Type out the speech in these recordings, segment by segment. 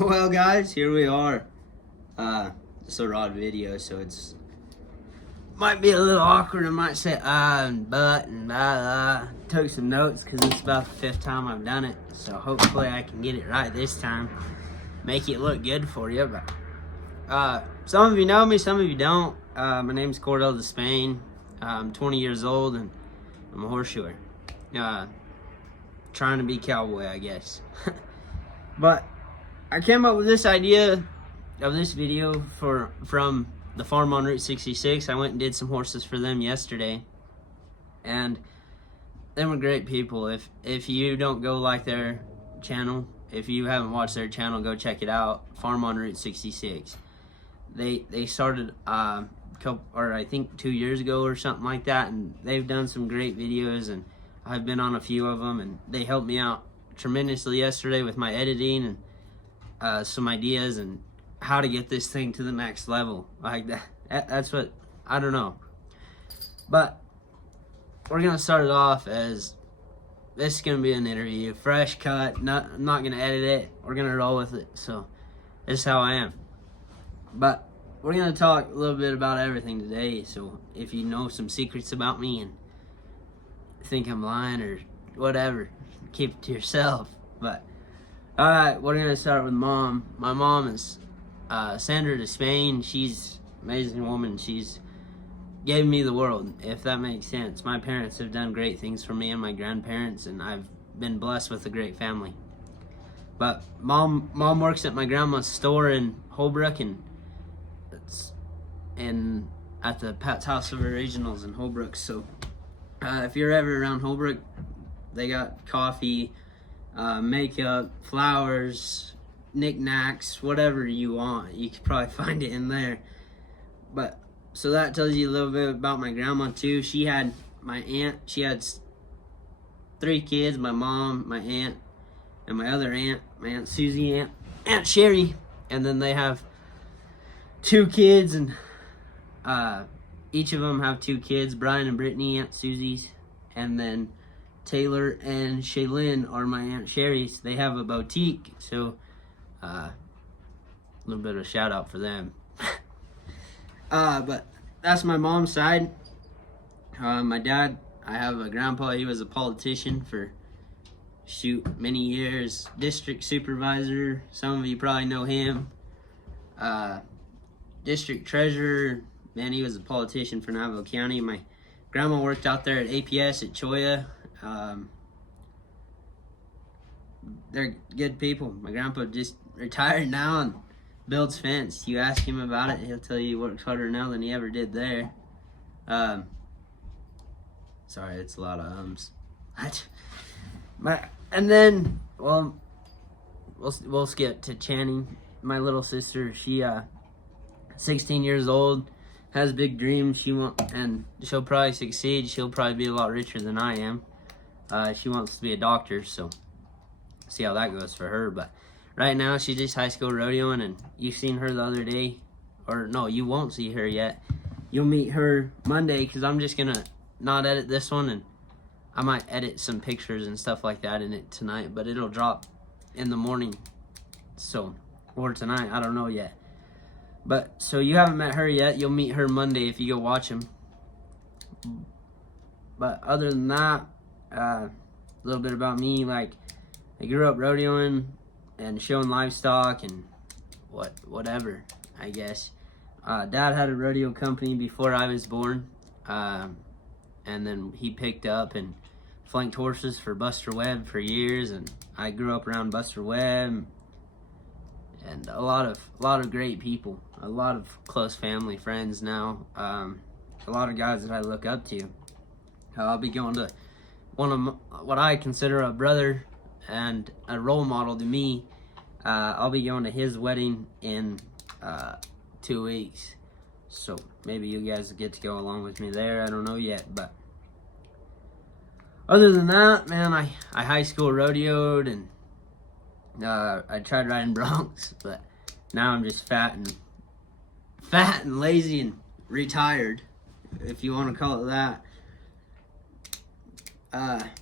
Well, guys, here we are. It's a rod video, so it's might be a little awkward. I might say and but and blah blah. Took some notes because it's about the 5th time I've done it, so hopefully I can get it right this time. Make it look good for you. But some of you know me, some of you don't. My name's Cordell Despain. I'm 20 years old and I'm a horseshoer. Trying to be cowboy, I guess. But I came up with this idea of this video from the farm on Route 66. I went and did some horses for them yesterday, and they were great people. If you don't go like their channel, if you haven't watched their channel, go check it out. Farm on Route 66. They started I think 2 years ago or something like that, and they've done some great videos, and I've been on a few of them, and they helped me out tremendously yesterday with my editing and some ideas and how to get this thing to the next level. Like that's what, I don't know. But we're gonna start it off as this is gonna be an interview, fresh cut. I'm not gonna edit it. We're gonna roll with it. So this is how I am. But we're gonna talk a little bit about everything today. So if you know some secrets about me and think I'm lying or whatever, keep it to yourself. But all right, we're gonna start with mom. My mom is Sandra Despain. She's an amazing woman. She's gave me the world, if that makes sense. My parents have done great things for me and my grandparents, and I've been blessed with a great family. But mom works at my grandma's store in Holbrook, and at the Pat's House of Originals in Holbrook. So if you're ever around Holbrook, they got coffee, makeup, flowers, knickknacks, whatever you want. You could probably find it in there. But so that tells you a little bit about my grandma too. She had my aunt. She had 3 kids: my mom, my aunt, and my other aunt, my Aunt Susie, Aunt Sherry. And then they have 2 kids, and each of them have 2 kids: Brian and Brittany, Aunt Susie's, and then Taylor and Shaylin are my Aunt Sherry's. They have a boutique, so a little bit of a shout out for them. But that's my mom's side. My dad, I have a grandpa. He was a politician for many years, district supervisor. Some of you probably know him. District treasurer. Man, he was a politician for Navajo County. My grandma worked out there at APS at Choya. They're good people. My grandpa just retired now and builds fence. You ask him about it, he'll tell you he works harder now than he ever did there. Sorry, it's a lot of ums. And then, well, we'll skip to Channing, my little sister. She 16 years old, has big dreams. She'll probably succeed. She'll probably be a lot richer than I am. She wants to be a doctor, so see how that goes for her. But right now she's just high school rodeoing, and you've seen her the other day, or no, you won't see her yet. You'll meet her Monday, because I'm just gonna not edit this one, and I might edit some pictures and stuff like that in it tonight, but it'll drop in the morning, so, or tonight, I don't know yet. But so you haven't met her yet. You'll meet her Monday if you go watch him. But other than that, a little bit about me. Like, I grew up rodeoing and showing livestock and whatever, I guess. Dad had a rodeo company before I was born, and then he picked up and flanked horses for Buster Webb for years, and I grew up around Buster Webb and a lot of great people, a lot of close family friends now, a lot of guys that I look up to. I'll be going to one of what I consider a brother and a role model to me. I'll be going to his wedding in 2 weeks, so maybe you guys get to go along with me there. I don't know yet, but other than that, man, I high school rodeoed, and I tried riding broncs, but now I'm just fat and lazy and retired, if you want to call it that.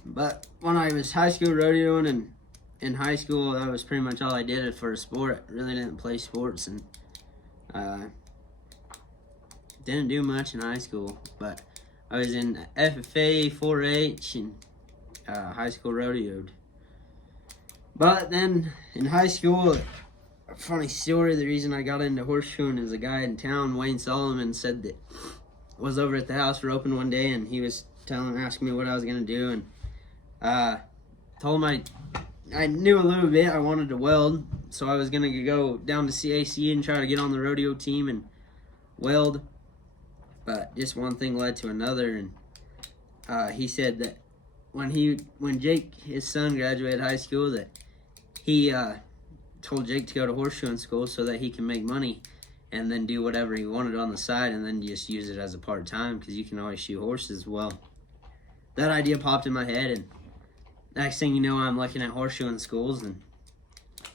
But when I was high school rodeoing and in high school, that was pretty much all I did for a sport. I really didn't play sports, and didn't do much in high school. But I was in FFA, 4-H, and high school rodeoed. But then in high school, a funny story, the reason I got into horseshoeing is a guy in town, Wayne Solomon, said that was over at the house for open one day, and he was asking me what I was going to do, and told him I knew a little bit. I wanted to weld, so I was going to go down to CAC and try to get on the rodeo team and weld. But just one thing led to another, and he said that when Jake, his son, graduated high school, that he told Jake to go to horseshoeing school so that he can make money and then do whatever he wanted on the side and then just use it as a part-time, because you can always shoe horses. Well, that idea popped in my head, and next thing you know, I'm looking at horseshoeing schools, and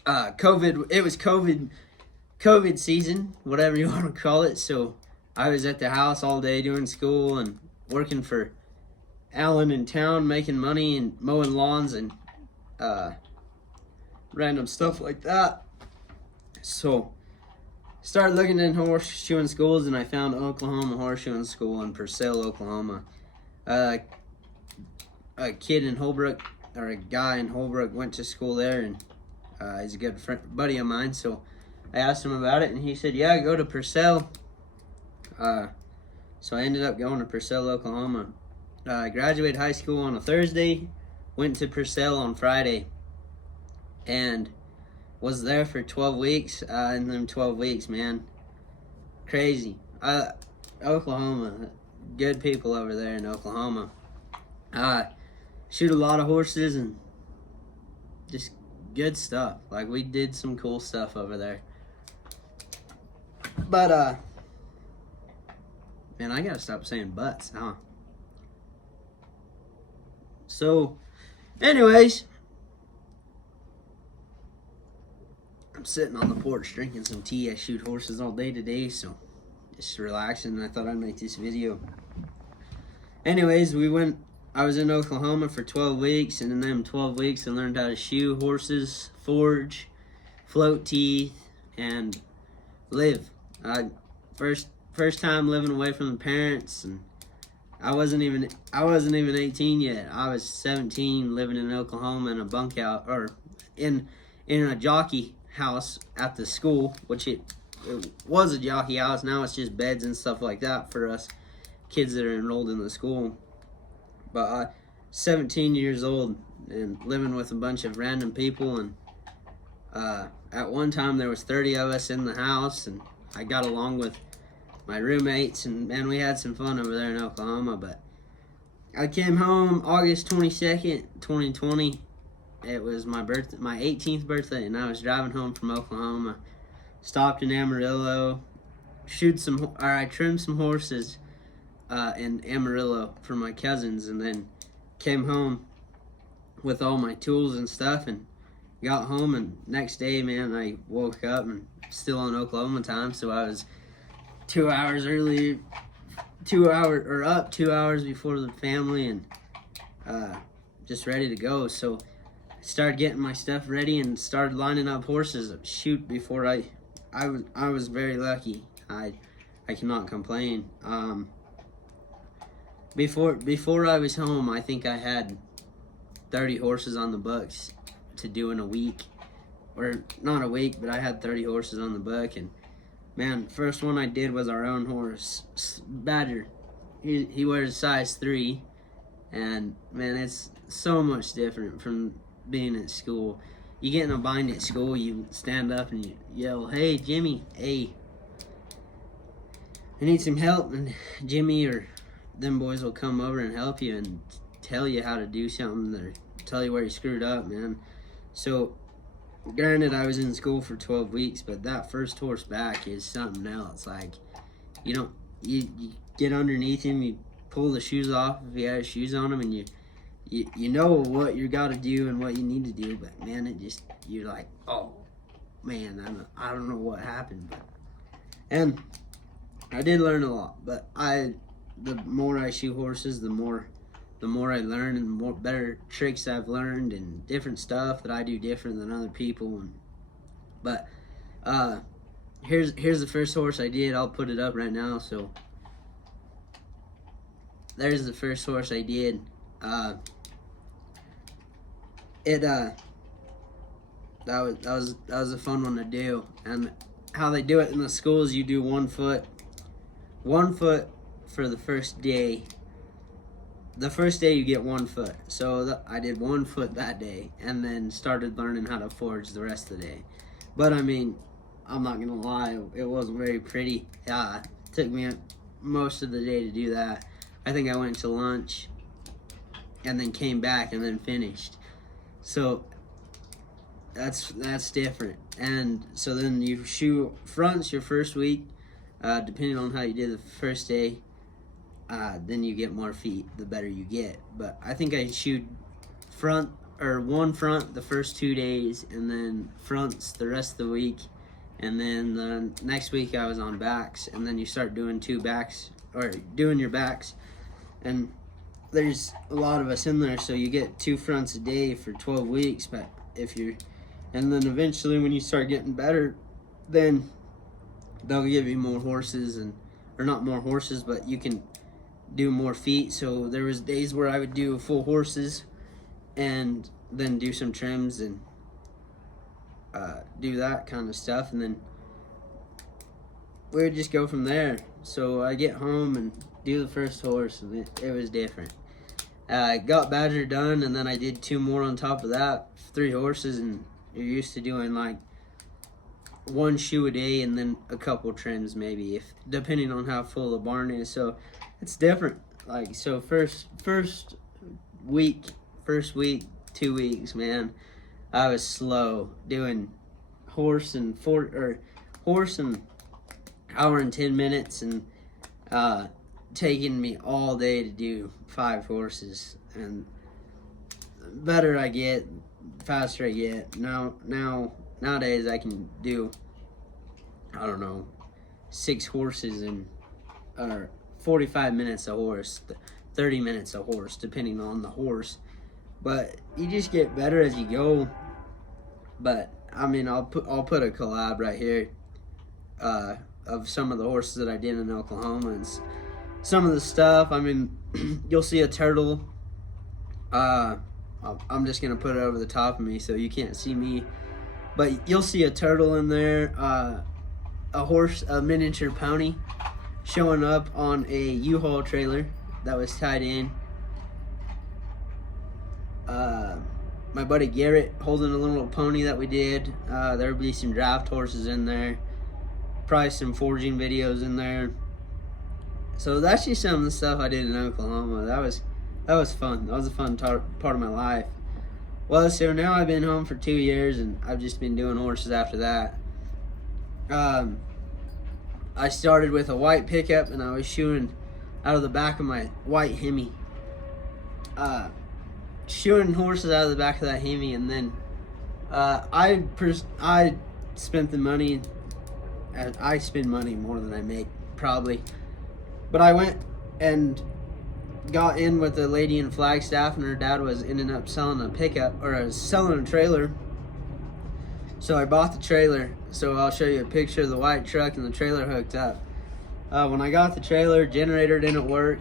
it was COVID season, whatever you want to call it, so I was at the house all day doing school and working for Alan in town, making money and mowing lawns and random stuff like that. So started looking in horseshoeing schools, and I found Oklahoma Horseshoeing School in Purcell, Oklahoma. A kid in Holbrook, or a guy in Holbrook, went to school there, and he's a good buddy of mine. So I asked him about it, and he said, "Yeah, go to Purcell." So I ended up going to Purcell, Oklahoma. I graduated high school on a Thursday, went to Purcell on Friday, and was there for 12 weeks. In them 12 weeks, man, crazy. Oklahoma, good people over there in Oklahoma. Shoot a lot of horses and just good stuff. Like, we did some cool stuff over there. But, man, I gotta stop saying butts, huh? So, anyways, I'm sitting on the porch drinking some tea. I shoot horses all day today, so just relaxing, and I thought I'd make this video. Anyways, I was in Oklahoma for 12 weeks, and in them 12 weeks I learned how to shoe horses, forge, float teeth, and live. First time living away from the parents, and I wasn't even 18 yet. I was 17, living in Oklahoma in a bunkhouse, or in a jockey house at the school, which it was a jockey house. Now it's just beds and stuff like that for us kids that are enrolled in the school. But 17 years old and living with a bunch of random people, and at one time there was 30 of us in the house, and I got along with my roommates, and man, we had some fun over there in Oklahoma. But I came home August 22nd, 2020. It was my 18th birthday, and I was driving home from Oklahoma. Stopped in Amarillo, I trimmed some horses in Amarillo for my cousins, and then came home with all my tools and stuff, and got home, and next day, man, I woke up and still on Oklahoma time, so I was 2 hours early, 2 hours before the family, and just ready to go. So I started getting my stuff ready and started lining up horses. Shoot, before I was very lucky. I cannot complain. Before I was home, I think I had 30 horses on the books to do in a week, or not a week, but I had 30 horses on the book. And man, first one I did was our own horse, Badger. He wears size 3, and man, it's so much different from being at school. You get in a bind at school, you stand up and you yell, "Hey, Jimmy, hey, I need some help," and Jimmy or them boys will come over and help you and tell you how to do something, or tell you where you screwed up, man. So granted, I was in school for 12 weeks, but that first horse back is something else. Like, you get underneath him, you pull the shoes off if he has shoes on him, and you know what you got to do and what you need to do. But man, you're like, oh man, I don't know what happened. And I did learn a lot. But the more I shoe horses, the more the more I learn and the more better tricks I've learned and different stuff that I do different than other people. But here's the first horse I did. I'll put it up right now. So there's the first horse I did. That was a fun one to do. And how they do it in the schools, you do 1 foot for the first day. The first day you get 1 foot. So I did 1 foot that day, and then started learning how to forge the rest of the day. But I mean, I'm not gonna lie, it wasn't very pretty. It took me most of the day to do that. I think I went to lunch and then came back and then finished. So that's different. And so then you shoe fronts your first week, depending on how you did the first day. Then you get more feet the better you get. But I think I shoot one front the first 2 days, and then fronts the rest of the week, and then the next week I was on backs, and then you start doing 2 backs, or doing your backs, and there's a lot of us in there, so you get 2 fronts a day for 12 weeks. But and then eventually when you start getting better, then they'll give you more horses, or not more horses, but you can do more feet. So there was days where I would do full horses and then do some trims and do that kind of stuff, and then we would just go from there. So I get home and do the first horse, and it was different. I got Badger done, and then I did 2 more on top of that, 3 horses, and you're used to doing like 1 shoe a day and then a couple trims maybe, depending on how full the barn is. So it's different. Like, so first week, 2 weeks, man, I was slow doing horse an hour and 10 minutes, and taking me all day to do 5 horses. And the better I get, faster I get. Nowadays I can do, I don't know, 6 horses in 45 minutes a horse, 30 minutes a horse, depending on the horse. But you just get better as you go. But I mean, I'll put a collab right here of some of the horses that I did in Oklahoma, and some of the stuff. I mean, you'll see a turtle. I'm just gonna put it over the top of me so you can't see me, but you'll see a turtle in there. A miniature pony showing up on a U-Haul trailer that was tied in. My buddy Garrett holding a little pony that we did. There'll be some draft horses in there, probably some forging videos in there. So that's just some of the stuff I did in Oklahoma. That was fun. That was a fun part of my life. Well, so now I've been home for 2 years, and I've just been doing horses after that. I started with a white pickup, and I was shoeing out of the back of my white Hemi. Shoeing horses out of the back of that Hemi, and then I spent the money. I spend money more than I make, probably. But I went and got in with a lady in Flagstaff, and her dad was ending up selling a pickup, or selling a trailer. So I bought the trailer. So I'll show you a picture of the white truck and the trailer hooked up. When I got the trailer, generator didn't work.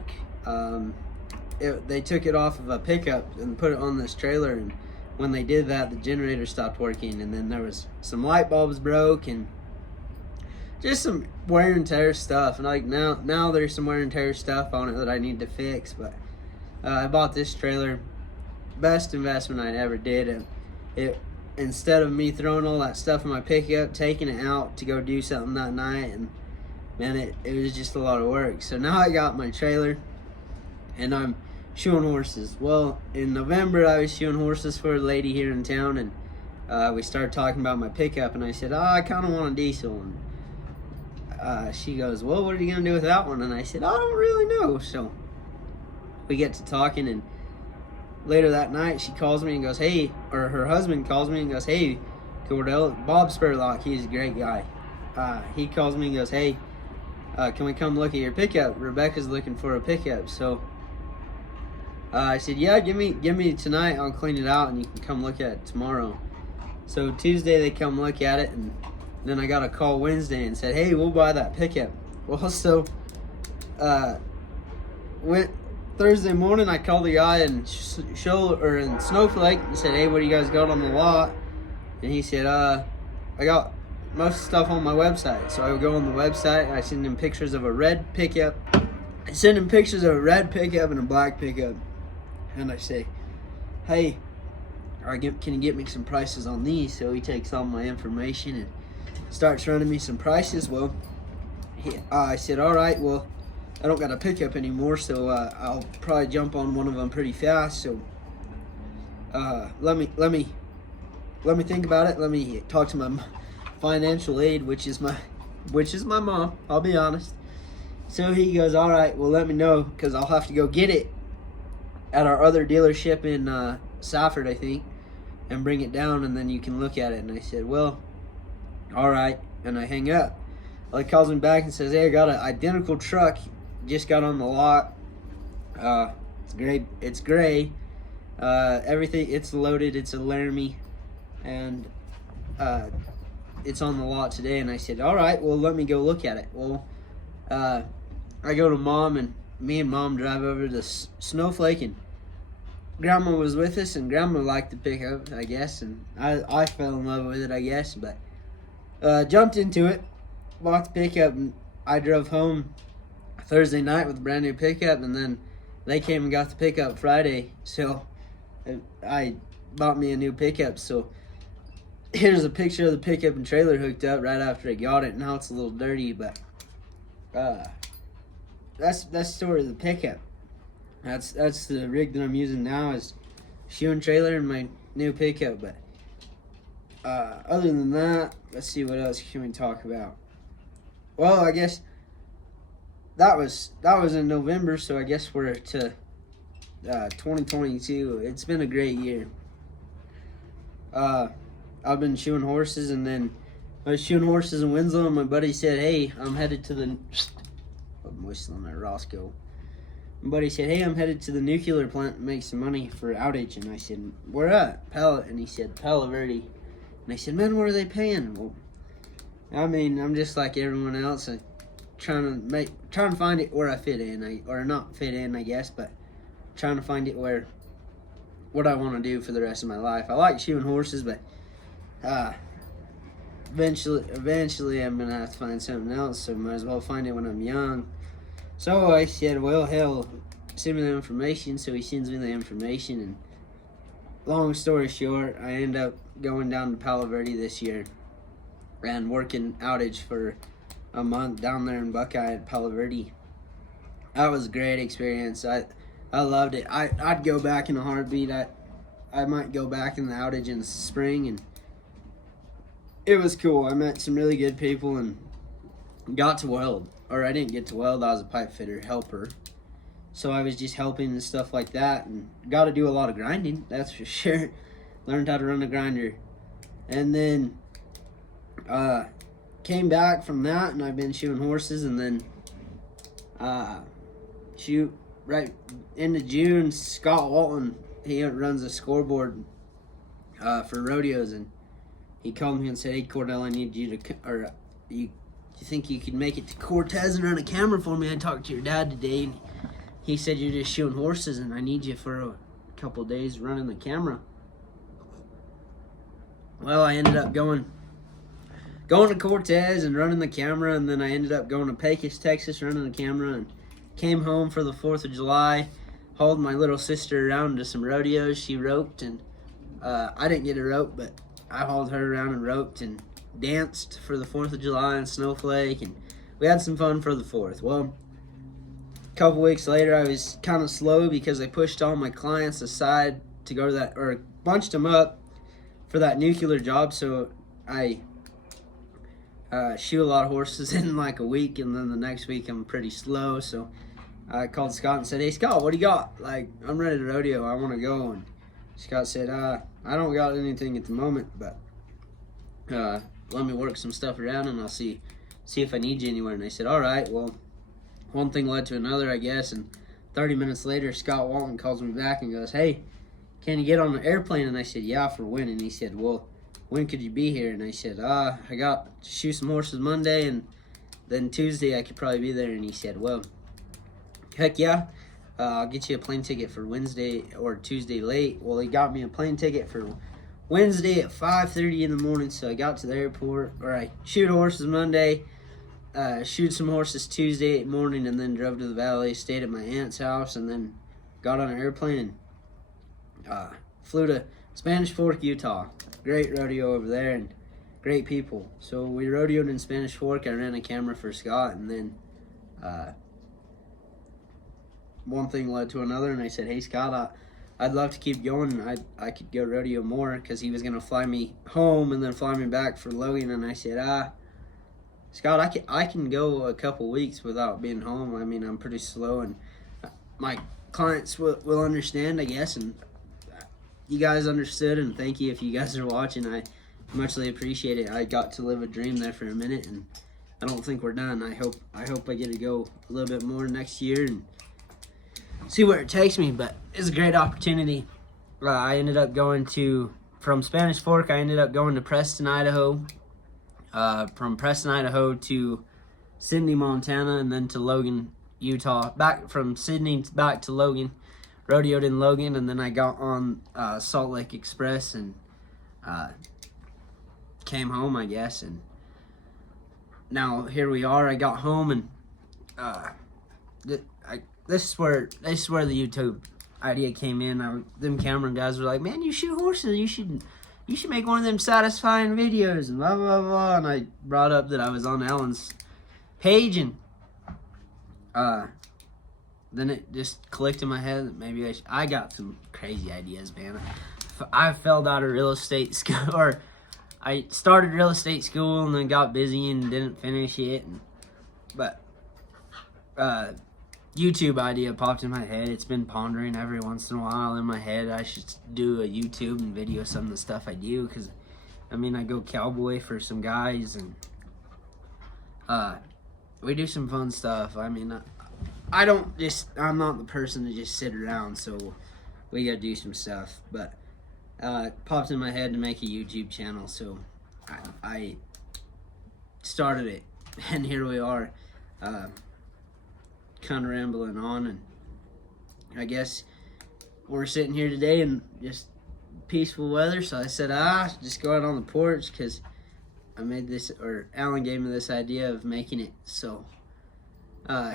They took it off of a pickup and put it on this trailer, and when they did that, the generator stopped working, and then there was some light bulbs broke, and just some wear and tear stuff. And like now there's some wear and tear stuff on it that I need to fix. But I bought this trailer, best investment I ever did. And instead of me throwing all that stuff in my pickup, taking it out to go do something that night, and man, it was just a lot of work. So now I got my trailer, and I'm shoeing horses. Well, in November I was shoeing horses for a lady here in town, and we started talking about my pickup, and I said, I kind of want a diesel one. She goes, well, what are you going to do with that one? And I said, I don't really know. So we get to talking, and later that night she calls me and goes, hey, or her husband calls me and goes, hey, Cordell, Bob Spurlock, he's a great guy. He calls me and goes, hey, can we come look at your pickup? Rebecca's looking for a pickup. So I said, yeah, give me tonight. I'll clean it out and you can come look at it tomorrow. So Tuesday they come look at it, and then I got a call Wednesday and said, hey, we'll buy that pickup. Well, so went Thursday morning. I called the guy in in Snowflake and said, hey, what do you guys got on the lot? And he said, I got most of the stuff on my website. So I would go on the website. I send him pictures of a red pickup. I send him pictures of a red pickup and a black pickup. And I say, hey, can you get me some prices on these? So he takes all my information and starts running me some prices. Well, I said, all right, well, I don't got a pickup anymore, so I'll probably jump on one of them pretty fast. So let me think about it. Let me talk to my financial aid, which is my mom. I'll be honest. So he goes, all right, well, let me know, because I'll have to go get it at our other dealership in Safford, I think, and bring it down, and then you can look at it. And I said, well, all right, and I hang up. Well, he calls me back and says, hey, I got an identical truck, just got on the lot. It's gray. Everything, it's loaded, it's a Laramie, and it's on the lot today. And I said, all right, well, let me go look at it. Well, I go to Mom, and me and Mom drive over to Snowflake, and Grandma was with us, and Grandma liked the pickup, I guess, and I fell in love with it, I guess, but jumped into it, bought the pickup, and I drove home Thursday night with a brand new pickup, and then they came and got the pickup Friday, so I bought me a new pickup. So here's a picture of the pickup and trailer hooked up right after I got it. Now it's a little dirty, but that's the story of the pickup. That's the rig that I'm using now, is shoe and trailer and my new pickup. But other than that, let's see, what else can we talk about. Well, I guess that was in November, so I guess we're to 2022. It's been a great year. I've been shoeing horses, and then I was shoeing horses in Winslow, and my buddy said, hey, I'm headed to the... I'm whistling at Roscoe. My buddy said, hey, I'm headed to the nuclear plant to make some money for outage. And I said, where at? Pellet. And he said, Palo Verde. And I said, man, what are they paying? Well, I mean, I'm just like everyone else. Trying to find it where I fit in, or not fit in, I guess, but trying to find it where what I want to do for the rest of my life. I like shoeing horses, but eventually I'm gonna have to find something else, so might as well find it when I'm young. So I said, well, hell, send me the information. So he sends me the information, and long story short, I end up going down to Palo Verde this year and working outage for a month down there in Buckeye at Palo Verde. That was a great experience. I loved it. I'd go back in a heartbeat. I might go back in the outage in the spring, and it was cool. I met some really good people and got to weld. Or I didn't get to weld, I was a pipe fitter helper. So I was just helping and stuff like that, and got to do a lot of grinding, that's for sure. Learned how to run a grinder. And then came back from that, and I've been shoeing horses, and then shoot right into June. Scott Walton, he runs a scoreboard for rodeos, and he called me and said, hey, Cordell, I need you to, do you think you could make it to Cortez and run a camera for me? I talked to your dad today, and he said you're just shoeing horses, and I need you for a couple of days running the camera. Well, I ended up going to Cortez and running the camera, and then I ended up going to Pecos, Texas, running the camera, and came home for the 4th of July, hauled my little sister around to some rodeos. She roped, and I didn't get a rope, but I hauled her around and roped and danced for the 4th of July in Snowflake, and we had some fun for the 4th. Well, a couple weeks later, I was kind of slow because I pushed all my clients aside to go to that, or bunched them up for that nuclear job, so I shoe a lot of horses in like a week, and then the next week I'm pretty slow. So I called Scott and said, hey, Scott, what do you got? Like, I'm ready to rodeo, I want to go. And Scott said, I don't got anything at the moment, but let me work some stuff around, and I'll see if I need you anywhere. And I said, all right. Well, one thing led to another, I guess, and 30 minutes later, Scott Walton calls me back and goes, "Hey, can you get on an airplane?" And I said, "Yeah, for when?" And he said, "Well, when could you be here?" And I said, I got to shoot some horses Monday, and then Tuesday I could probably be there." And he said, "Well, heck yeah, I'll get you a plane ticket for Wednesday or Tuesday late." Well, he got me a plane ticket for Wednesday at 5:30 in the morning, so I got to the airport, or I shoot horses Monday, shoot some horses Tuesday morning, and then drove to the valley, stayed at my aunt's house, and then got on an airplane and flew to Spanish Fork, Utah. Great rodeo over there and great people. So we rodeoed in Spanish Fork. I ran a camera for Scott, and then one thing led to another, and I said, "Hey Scott, I'd love to keep going. I could go rodeo more," because he was gonna fly me home and then fly me back for Logan. And I said, "Scott, I can go a couple weeks without being home. I mean, I'm pretty slow, and my clients will understand, I guess." And you guys understood, and thank you if you guys are watching. I muchly appreciate it. I got to live a dream there for a minute, and I don't think we're done. I hope I get to go a little bit more next year and see where it takes me. But it's a great opportunity. I ended up going from Spanish Fork, I ended up going to Preston, Idaho. From Preston, Idaho to Sydney, Montana, and then to Logan, Utah. Back from Sydney back to Logan. Rodeoed in Logan, and then I got on Salt Lake Express and came home, I guess. And now here we are. I got home, and this is where the YouTube idea came in. Them camera guys were like, "Man, you shoot horses. You should make one of them satisfying videos," and blah blah blah. And I brought up that I was on Alan's page, and then it just clicked in my head that maybe I got some crazy ideas, man. I failed out of real estate school, or I started real estate school and then got busy and didn't finish it. But YouTube idea popped in my head. It's been pondering every once in a while in my head. I should do a YouTube and video some of the stuff I do, because I mean, I go cowboy for some guys, and we do some fun stuff. I mean, I'm not the person to just sit around, so we gotta do some stuff. But it popped in my head to make a YouTube channel, so I started it, and here we are, kind of rambling on. And I guess we're sitting here today in just peaceful weather, so I said, just go out on the porch, because I made this, or Alan gave me this idea of making it. So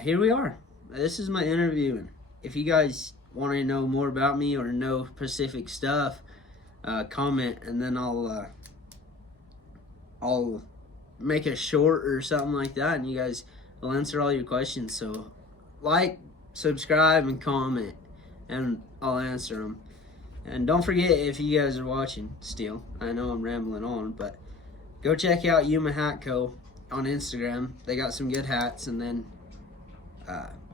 here we are. This is my interview, and if you guys want to know more about me or know specific stuff, comment, and then I'll make a short or something like that, and you guys will answer all your questions. So like, subscribe, and comment, and I'll answer them. And don't forget, if you guys are watching still, I know I'm rambling on, but go check out Yuma Hat Co. on Instagram. They got some good hats. And then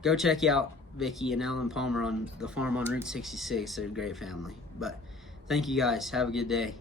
go check out Vicky and Alan Palmer on the farm on Route 66. They're a great family. But thank you guys. Have a good day.